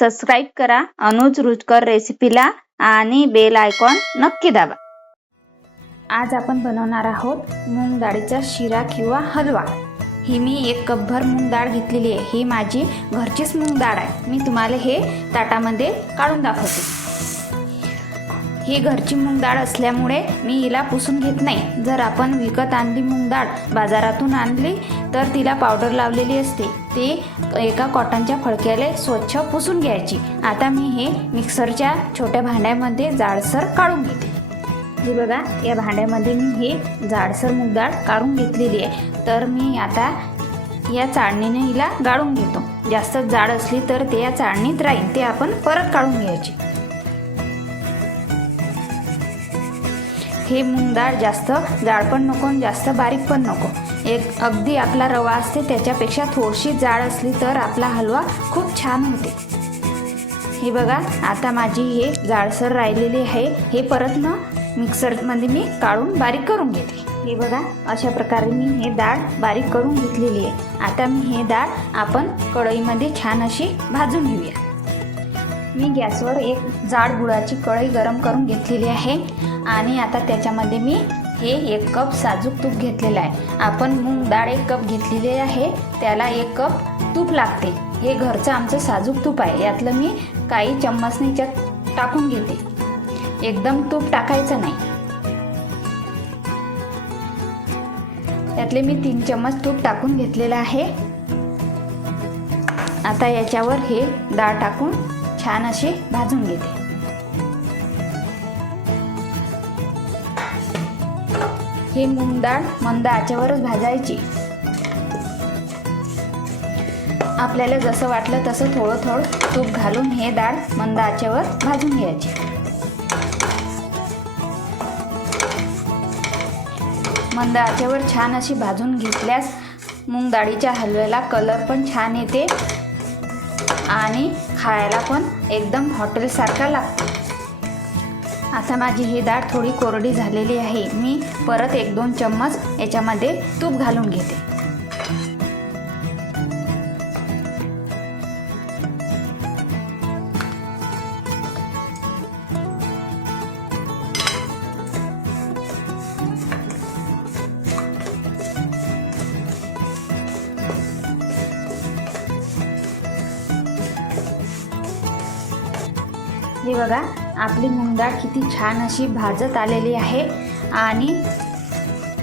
Subscribe करा. अनुज रुचकर रेसिपीला आणि बेल आयकॉन नक्की दाबा. आज आपण बनवणार आहोत मूग डाळीचा शिरा किंवा हलवा. ही मी एक कपभर मूग डाळ घेतलेली आहे. ही माझी घरचीच मूग डाळ आहे. मी तुम्हाला हे ताटामध्ये काढून दाखवते. ही घरची मूग डाळ असल्यामुळे मी हिला पुसून घेत नाही. जर आपण विकत आणली मूग डाळ बाजारातून आणली तर तिला पावडर लावलेली असते. ती एका कॉटनच्या फडक्याला स्वच्छ पुसून घ्यायची. आता मी हे मिक्सरच्या छोट्या भांड्यामध्ये जाडसर काढून घेते. हे बघा या भांड्यामध्ये मी हे जाडसर मूग डाळ काढून घेतलेली आहे. तर मी आता या चाळणीने हिला गाळून घेतो. जास्त जाड असली तर ते या चाळणीत राहील. ते आपण परत काढून घ्यायची. हे मूग डाळ जास्त जाड पण नको आणि जास्त बारीक पण नको. एक अगदी आपला रवा असते त्याच्यापेक्षा थोडीशी जाड असली तर आपला हलवा खूप छान होते. हे बघा आता माझी हे जाडसर राहिलेली आहे. हे परत ना मिक्सरमध्ये मी काढून बारीक करून घेते. हे बघा अशा प्रकारे मी हे डाळ बारीक करून घेतलेली आहे. आता मी हे डाळ आपण कढईमध्ये छान अशी भाजून घेऊया. मी गॅसवर एक जाड गुळाची कढई गरम करून घेतलेली आहे. आणि आता त्याच्यामध्ये मी हे एक कप साजूक तूप घेतलेलं आहे. आपण मूग डाळ एक कप घेतलेली आहे. त्याला एक कप तूप लागते. हे घरचं आमचं साजूक तूप आहे. यातलं मी काही चम्मचनीच्या टाकून घेते. एकदम तूप टाकायचं नाही. यातले मी तीन चम्मच तूप टाकून घेतलेलं आहे. आता याच्यावर हे डाळ टाकून छान असे भाजून घेते. हे मूग डाळ मंद आचेवरच भाजायची. आपल्याला जसं वाटलं तसं थोडं थोडं तूप घालून हे डाळ मंद आचेवर भाजून घ्यायची. मंद आचेवर छान अशी भाजून घेतल्यास मूग डाळीच्या हलव्याला कलर पण छान येते. आणि खायला पण एकदम हॉटेलसारखा लागतो. आता माझी ही डाळ थोडी कोरडी झालेली आहे. मी परत एक दोन चम्मच याच्यामध्ये तूप घालून घेते. हे बघा आपली मुंगडाळ किती छान अशी भाजत आलेली आहे आणि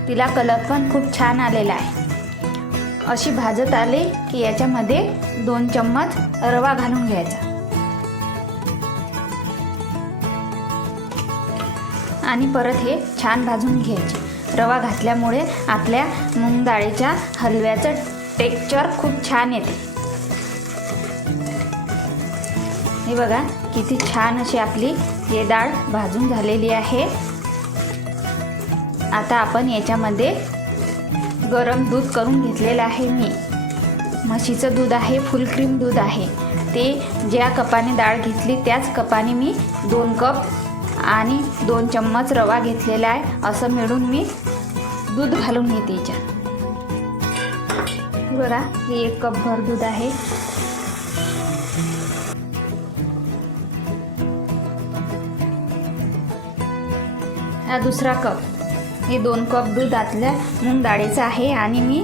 तिला कलर पण खूप छान आलेला आहे. अशी भाजत आली की याच्यामध्ये दोन चम्मच रवा घालून घ्यायचा. आणि परत हे छान भाजून घ्यायचे. रवा घातल्यामुळे आपल्या मूग डाळीच्या हलव्याचं टेक्स्चर खूप छान येते. हे बघा किती छान अशी आपली हे डाळ भाजून झालेली आहे. आता आपण याच्यामध्ये गरम दूध करून घेतलेलं आहे मी. म्हशीचं दूध आहे फुल क्रीम दूध आहे. ते ज्या कपाने डाळ घेतली त्याच कपाने मी दोन कप आणि दोन चम्मच रवा घेतलेला आहे असं मिळून मी दूध घालून घेते याच्यात. बघा हे एक कपभर दूध आहे. हा दुसरा कप. हे दोन कप दूध आतल्या मूग डाळीचं आहे आणि मी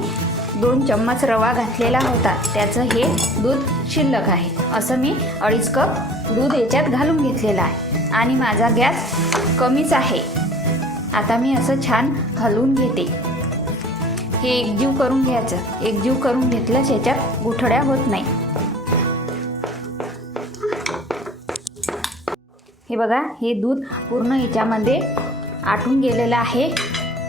दोन चम्मच रवा घातलेला होता. त्याचं हे दूध शिल्लक आहे. असं मी अडीच कप दूध याच्यात घालून घेतलेलं आहे. आणि माझा गॅस कमीच आहे. आता मी असं छान हलवून घेते. हे एकजीव करून घ्यायचं. एकजीव करून घेतल्यास याच्यात गुठड्या होत नाही. हे बघा हे दूध पूर्ण याच्यामध्ये आटून गेलेलं आहे.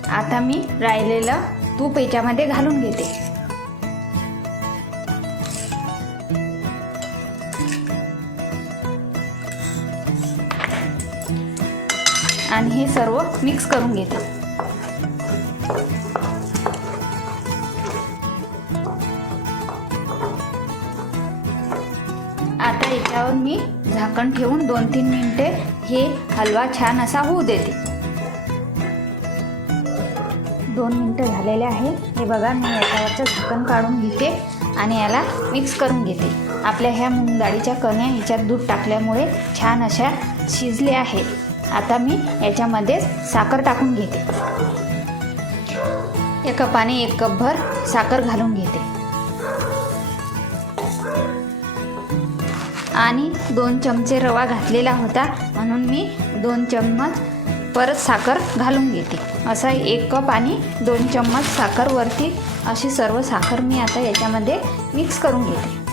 आता मी राहिलेलं तूप याच्यामध्ये घालून घेते. आणि हे सर्व मिक्स करून घेते. आता याच्यावर मी झाकण ठेवून दोन तीन मिनिटे हे हलवा छान असा होऊ देते. दोन मिनटं झालेले आहे. हे बघा मी याच्यावरचं झाकण काढून घेते आणि याला मिक्स करून घेते. आपल्या ह्या मूग डाळीच्या कण्या ह्याच्यात दूध टाकल्यामुळे छान अशा शिजले आहेत. आता मी याच्यामध्येच साखर टाकून घेते. या कपाने एक कपभर साखर घालून घेते. आणि दोन चमचे रवा घातलेला होता म्हणून मी दोन चम्मच परत साखर घालून घेते. असा एक कप आणि दोन चम्मच साखर वरती अशी सर्व साखर मी आता याच्यामध्ये मिक्स करून घेते.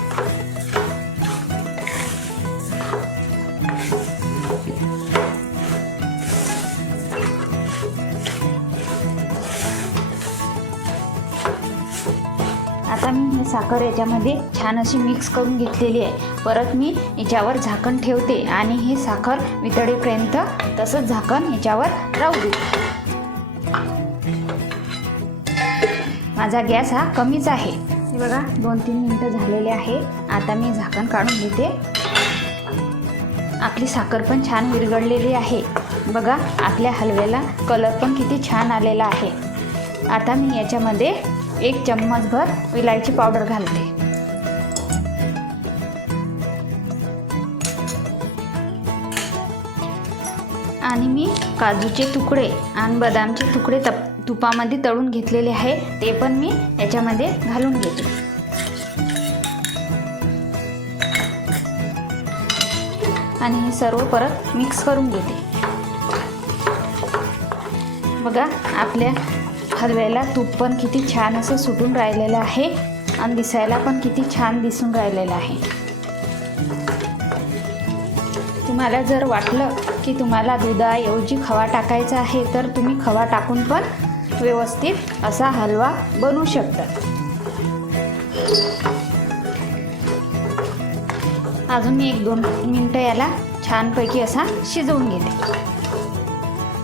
साखर याच्यामध्ये छान अशी मिक्स करून घेतलेली आहे. परत मी याच्यावर झाकण ठेवते आणि हे साखर वितळेपर्यंत तसंच झाकण याच्यावर राहू देते माझा गॅस हा कमीच आहे. बघा दोन तीन मिनटं झालेले आहे. आता मी झाकण काढून घेते. आपली साखर पण छान विरघळलेली आहे. बघा आपल्या हलव्याला कलर पण किती छान आलेला आहे. आता मी याच्यामध्ये एक चम्मचभर विलायची पावडर घालते. आणि मी काजूचे तुकडे आणि बदामचे तुकडे तप तुपामध्ये तळून घेतलेले आहे ते पण मी याच्यामध्ये घालून घेते. आणि हे सर्व परत मिक्स करून घेते. बघा आपल्या हलव्याला तूप पण किती छान असं सुटून राहिलेलं आहे. आणि दिसायला पण किती छान दिसून राहिलेलं आहे. तुम्हाला जर वाटलं की तुम्हाला दुधाऐवजी खवा टाकायचा आहे तर तुम्ही खवा टाकून पण व्यवस्थित असा हलवा बनवू शकता. अजून मी एक दोन मिनटं याला छानपैकी असा शिजवून घेते.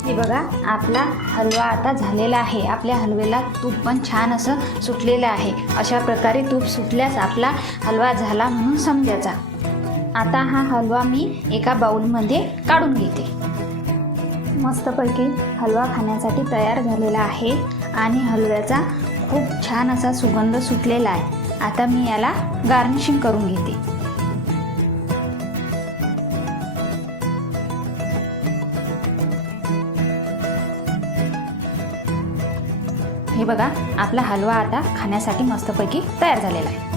हे बघा आपला हलवा आता झालेला आहे. आपल्या हलव्याला तूप पण छान असं सुटलेलं आहे. अशा प्रकारे तूप सुटल्यास आपला हलवा झाला म्हणून समजायचा. आता हा हलवा मी एका बाउलमध्ये काढून घेते. मस्तपैकी हलवा खाण्यासाठी तयार झालेला आहे आणि हलव्याचा खूप छान असा सुगंध सुटलेला आहे. आता मी याला गार्निशिंग करून घेते. हे बघा आपला हलवा आता खाण्यासाठी मस्तपैकी तयार झालेला आहे.